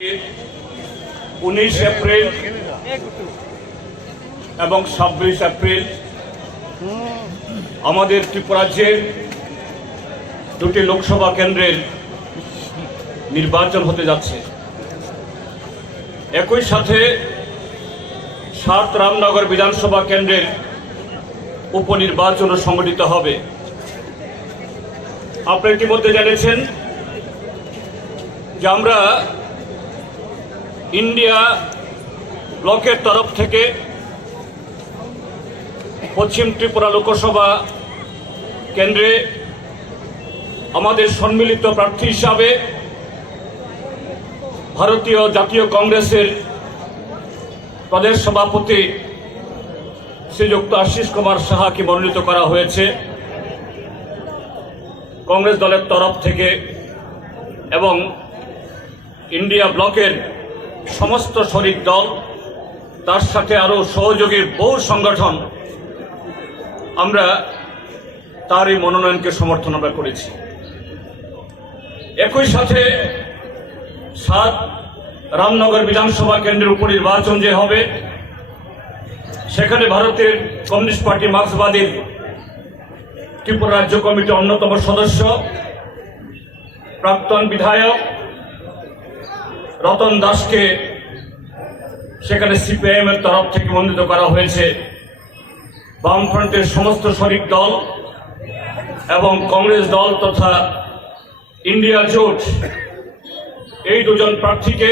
19 April এবং 26 April আমাদের ত্রিপুরা রাজ্যের দুটি লোকসভা কেন্দ্রের নির্বাচন হতে যাচ্ছে। একই সাথে 7 রামনগর বিধানসভা কেন্দ্রের উপনির্বাচনও সংগঠিত হবে। আপনারা ইতিমধ্যে জেনেছেন যে আমরা ইন্ডিয়া ব্লকের তরফ থেকে পশ্চিম ত্রিপুরা লোকসভা কেন্দ্রে আমাদের সম্মিলিত প্রার্থী হিসাবে ভারতীয় জাতীয় কংগ্রেসের প্রদেশ সভাপতি শ্রীযুক্ত আশিস কুমার সাহাকে মনোনীত করা হয়েছে কংগ্রেস দলের তরফ থেকে, এবং ইন্ডিয়া ব্লকের সমস্ত শরিক দল, তার সাথে আরো সহযোগী বহু সংগঠন আমরা তার এই মনোনয়নকে সমর্থন আমরা করেছি। একই সাথে 7 রামনগর বিধানসভা কেন্দ্রের উপনির্বাচন যে হবে, সেখানে ভারতের কমিউনিস্ট পার্টি মার্ক্সবাদীর ত্রিপুরা রাজ্য কমিটির অন্যতম সদস্য প্রাক্তন বিধায়ক রতন দাসকে সেখানে সিপিআইএম এর তরফ থেকে মনোনীত করা হয়েছে। বামফ্রন্টের সমস্ত শরিক দল এবং কংগ্রেস দল তথা ইন্ডিয়া জোট এই দুজন প্রার্থীকে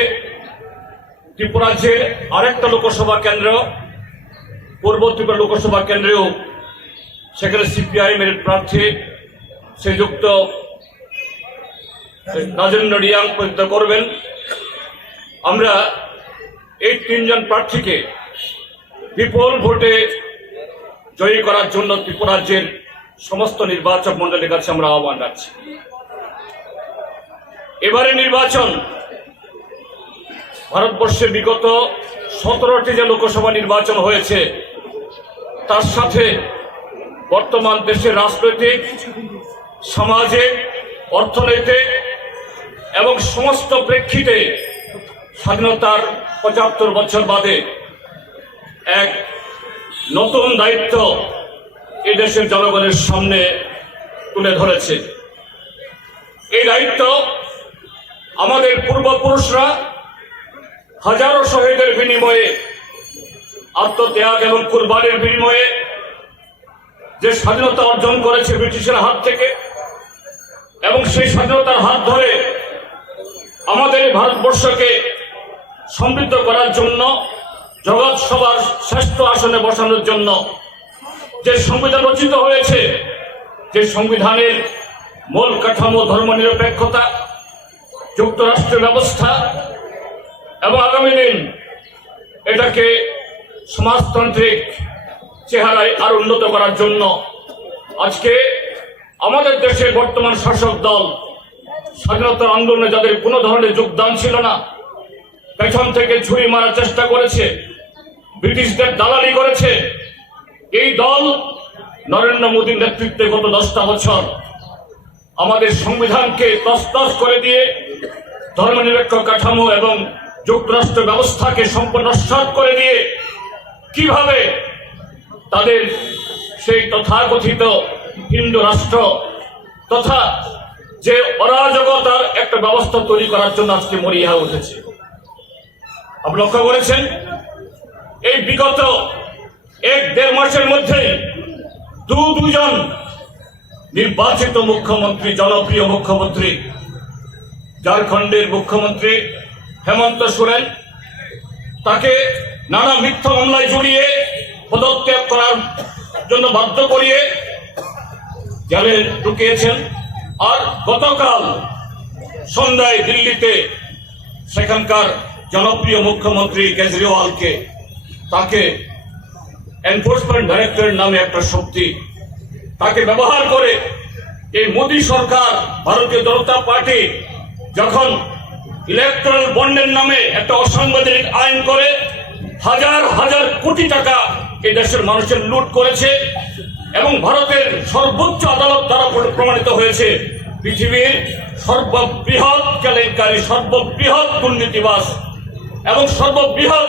ত্রিপুরা রাজ্যের আরেকটা লোকসভা কেন্দ্র পূর্ব ত্রিপুরা লোকসভা কেন্দ্রেও সেখানে সিপিআইএম এর প্রার্থী শ্রীযুক্ত রাজেন্দ্র রিয়াং প্রতিদ্বন্দ্বিতা করবেন। আমরা এই 3 জন প্রার্থীকে বিপুল ভোটে জয়ী করার জন্য ত্রিপুরা রাজ্যের সমস্ত নির্বাচক মন্ডলীর কাছে আমরা আহ্বান রাখছি। এবারে নির্বাচন ভারতবর্ষে বিগত 17টি যে লোকসভা নির্বাচন হয়েছে, তার সাথে বর্তমান দেশের রাজনৈতিক, সামাজিক, অর্থনৈতিক এবং সমস্ত প্রেক্ষিতে স্বাধীনতার 75 বছর বাদে এক নতুন দায়িত্ব এই দেশের জনগণের সামনে তুলে ধরেছে। এই দায়িত্ব আমাদের পূর্বপুরুষরা হাজারো শহীদের বিনিময়ে, আত্মত্যাগ এবং কুরবানির বিনিময়ে যে স্বাধীনতা অর্জন করেছে ব্রিটিশের হাত থেকে, এবং সেই স্বাধীনতার হাত ধরে আমাদের ভারতবর্ষকে সমৃদ্ধ করার জন্য, জগৎ সভার শ্রেষ্ঠ আসনে বসানোর জন্য যে সংবিধান রচিত হয়েছে, যে সংবিধানের মূল কাঠামো ধর্মনিরপেক্ষতা, যুক্তরাষ্ট্র ব্যবস্থা, এবং আগামী দিন এটাকে সমাজতান্ত্রিক চেহারায় আরো উন্নত করার জন্য আজকে আমাদের দেশের বর্তমান শাসক দল স্বাধীনতা আন্দোলনে যাদের কোনো ধরনের যোগদান ছিল না, পেছন থেকে ছুরি মারার চেষ্টা করেছে, ব্রিটিশদের দালালি করেছে, এই দল নরেন্দ্র মোদীর নেতৃত্বে গত 10টা বছর আমাদের সংবিধানকে তছনছ করে দিয়ে ধর্মনিরপেক্ষ কাঠামো এবং যুক্তরাষ্ট্র ব্যবস্থাকে সম্পূর্ণ নস্যাৎ করে দিয়ে কিভাবে তাদের সেই তথাকথিত হিন্দু রাষ্ট্র তথা যে অরাজকতার একটা ব্যবস্থা তৈরি করার জন্য আজকে মরিয়া উঠেছে। আপনি লক্ষ্য করেছেন এই বিগত 1-1.5 মাসের মধ্যে দুজন নির্বাচিত মুখ্যমন্ত্রী, জনপ্রিয় মুখ্যমন্ত্রী, ঝাড়খণ্ডের মুখ্যমন্ত্রী হেমন্ত সোরেন, তাকে নানা মিথ্যা মামলায় জড়িয়ে পদত্যাগ করার জন্য বাধ্য করিয়ে জেলে ঢুকিয়েছেন। আর গতকাল সন্ধ্যায় দিল্লিতে সেখানকার জনপ্রিয় মুখ্যমন্ত্রী কেজরিওয়ালকে, তাকে এনফোর্সমেন্ট ডাইরেক্টরের নামে একটা শক্তি, তাকে ব্যবহার করে এই মোদী সরকার, ভারতীয় জনতা পার্টি যখন ইলেকট্রাল বন্ডের নামে একটা অসাংবিধানিক আইন করে হাজার হাজার কোটি টাকা এই দেশের মানুষের লুট করেছে, এবং ভারতের সর্বোচ্চ আদালত দ্বারা প্রমাণিত হয়েছে পৃথিবীর সর্ববৃহৎ কেলেঙ্কারী, সর্ববৃহৎ দুর্নীতিবাজ এবং সর্ববৃহৎ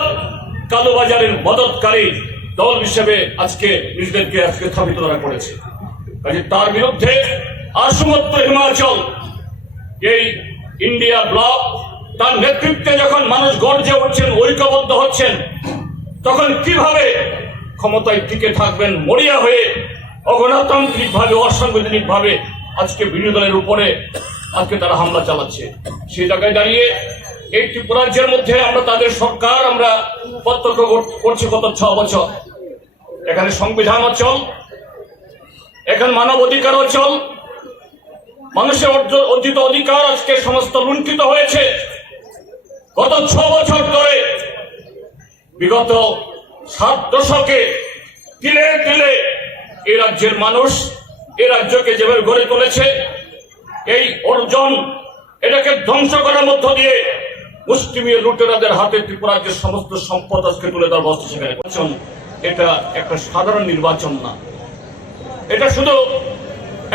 কালোবাজারের মদতকারী দল হিসেবে আজকে নিজেদেরকে স্থাপিত করা করেছে। কাজে তার বিরুদ্ধে আশুমত্ত হিমাচল, এই ইন্ডিয়া ব্লক, তার নেতৃত্বে যখন মানুষ গর্জে উঠছেন, ঐক্যবদ্ধ হচ্ছেন, তখন কিভাবে ক্ষমতায় টিকে থাকবেন মরিয়া হয়ে অগণতান্ত্রিক ভাবে, অসাংবিধানিক ভাবে আজকে বিরোধী দলের উপরে আজকে তারা হামলা চালাচ্ছে। সেই জায়গায় দাঁড়িয়ে এই ত্রিপুরা রাজ্যের মধ্যে আমরা তাদের সরকার আমরা প্রত্যক্ষ করছি গত 6 বছর। এখানে সংবিধান অচল, এখানে মানব অধিকার অচল, মানুষের অর্জিত অধিকার আজকে সমস্ত লুণ্ঠিত হয়েছে। গত 6 বছর ধরে, বিগত 7 দশকে তিলে তিলে এই রাজ্যের মানুষ এই রাজ্যকে যেভাবে গড়ে তুলেছে, এই অর্জন এটাকে ধ্বংস করার মধ্য দিয়ে মুষ্টিমেয় লুটেরাদের হাতে ত্রিপুরা রাজ্যের সমস্ত সম্পদ আজকে তুলে দেওয়ার বস্তু সেখানে নির্বাচন। এটা একটা সাধারণ নির্বাচন না, এটা শুধু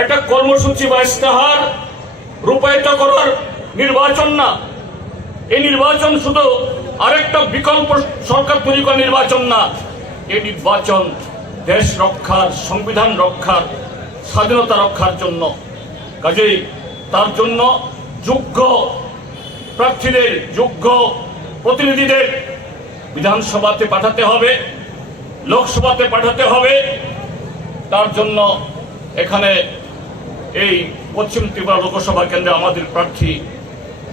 একটা কর্মসূচি বা ইস্তেহার রূপায়িত করার নির্বাচন না। এই নির্বাচন শুধু আরেকটা বিকল্প সরকার তৈরি করার নির্বাচন না। এই নির্বাচন দেশ রক্ষার, সংবিধান রক্ষার, স্বাধীনতা রক্ষার জন্য। কাজেই তার জন্য যোগ্য প্রার্থীদের, যোগ্য প্রতিনিধিদের বিধানসভাতে পাঠাতে হবে, লোকসভাতে পাঠাতে হবে। তার জন্য এখানে এই পশ্চিম ত্রিপুরা লোকসভা কেন্দ্রে আমাদের প্রার্থী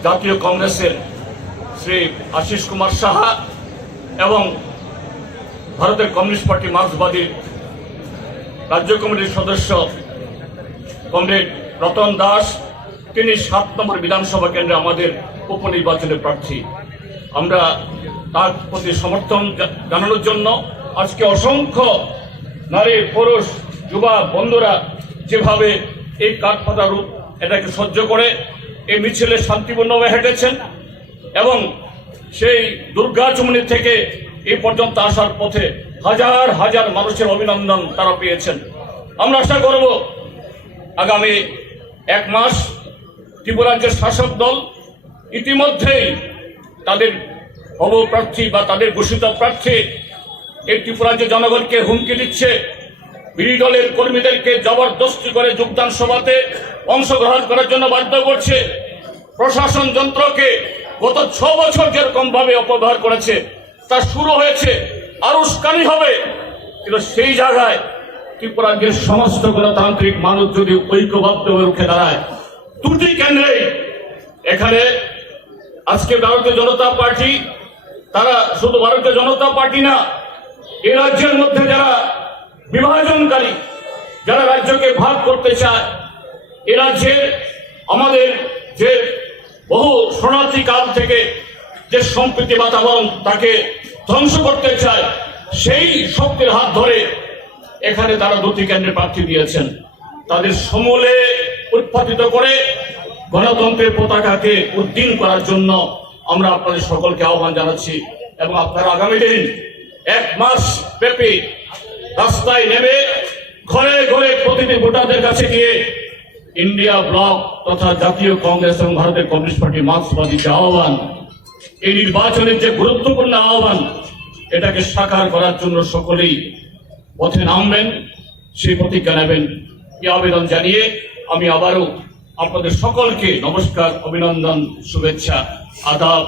জাতীয় কংগ্রেসের শ্রী আশিস কুমার সাহা এবং ভারতের কমিউনিস্ট পার্টি মার্ক্সবাদী রাজ্য কমিটির সদস্য কমরেড রতন দাস, তিনি 7 নম্বর বিধানসভা কেন্দ্রে আমাদের উপনির্বাচনের প্রার্থী। আমরা তার প্রতি সমর্থন জানানোর জন্য আজকে অসংখ্য নারী, পুরুষ, যুবা বন্ধুরা যেভাবে এই কাঠফাটা রূপ এটাকে সহ্য করে এই মিছিলে শান্তিপূর্ণভাবে হেঁটেছেন এবং সেই দুর্গাচুমনি থেকে এই পর্যন্ত আসার পথে হাজার হাজার মানুষের অভিনন্দন তারা পেয়েছেন। আমরা আশা করব আগামী 1 মাস ত্রিপুরা রাজ্যের শাসক দল ইতিমধ্যেই তাদের অবপ্রার্থী বা তাদের ঘোষিত প্রার্থী এই ত্রিপুরা রাজ্যের জনগণকে হুমকি দিচ্ছে, বিরোধী দলের কর্মীদেরকে জবরদস্তি করে যোগদান সভাতে অংশগ্রহণ করার জন্য বাধ্য করছে। প্রশাসন যন্ত্রকে গত 6 বছর যেরকম ভাবে অপব্যবহার করেছে, তা শুরু হয়েছে, আরো উস্কানি হবে। কিন্তু সেই জায়গায় ত্রিপুরা রাজ্যের সমস্ত গণতান্ত্রিক মানুষ যদি ঐক্যবদ্ধ হয়ে উঠে দাঁড়ায়, 2টি কেন্দ্রে এখানে আজকে ভারতীয় জনতা পার্টি, তারা শুধু ভারতীয় জনতা পার্টি না, এই রাজ্যের মধ্যে যারা বিভাজনকারী, যারা রাজ্যকে ভাগ করতে চায়, এ রাজ্যের আমাদের যে বহু শরণার্থী কাল থেকে যে সম্প্রীতি বাতাবরণ তাকে ধ্বংস করতে চায়, সেই শক্তির হাত ধরে এখানে তারা 2টি কেন্দ্রে প্রার্থী দিয়েছেন। তাদের সমূলে উৎপাদিত করে গণতন্ত্রের পতাকাকে উদ্দিন করার জন্য আমরা আপনাদের সকলকে আহ্বান জানাচ্ছি এবং আপনারা আগামী দিন 1 মাস ব্যাপী রাস্তায় নেমে ঘরে ঘরে প্রতিটি ভোটারদের কাছে গিয়ে ইন্ডিয়া ব্লক তথা জাতীয় কংগ্রেস এবং ভারতের কমিউনিস্ট পার্টি মার্ক্সবাদী যে আহ্বান, এই নির্বাচনের যে গুরুত্বপূর্ণ আহ্বান, এটাকে সাকার করার জন্য সকলেই পথে নামবেন, সেই প্রতিজ্ঞা নেবেন। এই আবেদন জানিয়ে আমি আবারও আপনাদের সকলকে নমস্কার, অভিনন্দন, শুভেচ্ছা, আদাব।